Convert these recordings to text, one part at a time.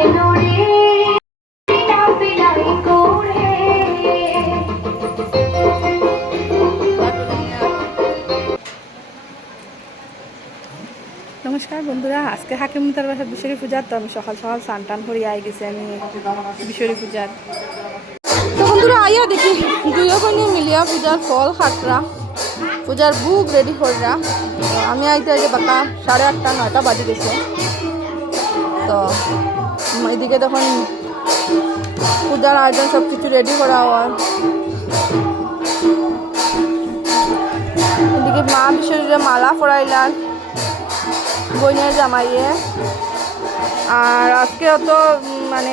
নমস্কার বন্ধুরা, আজকে হাকিমতার বাসার বিশ্বরী পূজার। তো আমি সকাল সকাল স্নান টান করে আই গেছি আমি বিশ্বরী পূজার। তো বন্ধুরা আইয়া দেখি দুইও কোনে মিলিয়া পূজার ফল খাটরা পূজার বুক রেডি করা। আমি আইতে আইতে বাকা 8:30 9টা বাজে গেছে। তো এদিকে তখন পূজার আয়োজন সব কিছু রেডি করা হয়। এদিকে মা বিশ্বরীরে মালা পরাইলাম বইনের জামাইয়ে। আর আজকে অত মানে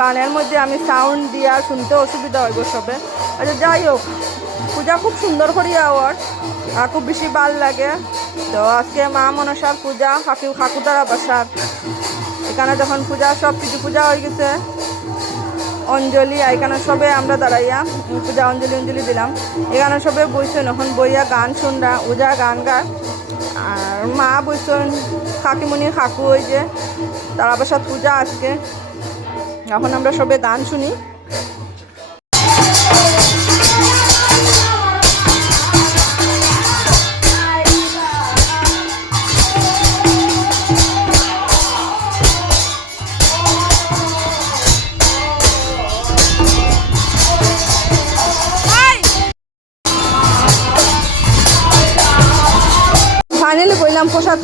গানের মধ্যে আমি সাউন্ড দিয়া শুনতে অসুবিধা হইব সবে। আচ্ছা যাই হোক, পূজা খুব সুন্দর করিয়া হওয়ার আর খুব বেশি ভাল লাগে। তো আজকে মা মনসার পূজা খাকুতারা বাসার এখানে যখন পূজা সব কিছু পূজা হয়ে গেছে, অঞ্জলি এখানে সবে আমরা দাঁড়াইয়া পূজা অঞ্জলি দিলাম। এখানে সবে বইছেন, এখন বইয়া গান শুনরা ওজা গান গায়। আর মা বইছেন কাকিমণি কাকু ওই যে তারা বাসার পূজা আজকে। এখন আমরা সবে গান শুনি। ফাইনালি কইলাম প্রসাদ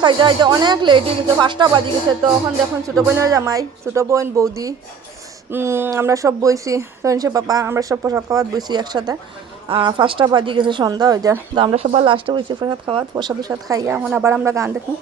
খাই যায় যে অনেক লেট হয়ে গেছে, 5টা বাজে গেছে। তো এখন দেখুন ছোটো বোনের জামাই, ছোটো বোন বৌদি আমরা সব বইছি সে পাপা আমরা সব প্রসাদ খাওয়াত বইছি একসাথে। 5টা বাজে গেছে, সন্ধ্যা হয়ে যায়। তো আমরা সবার লাস্টে বইছি প্রসাদ খাইয়া এখন আবার আমরা গান দেখুন।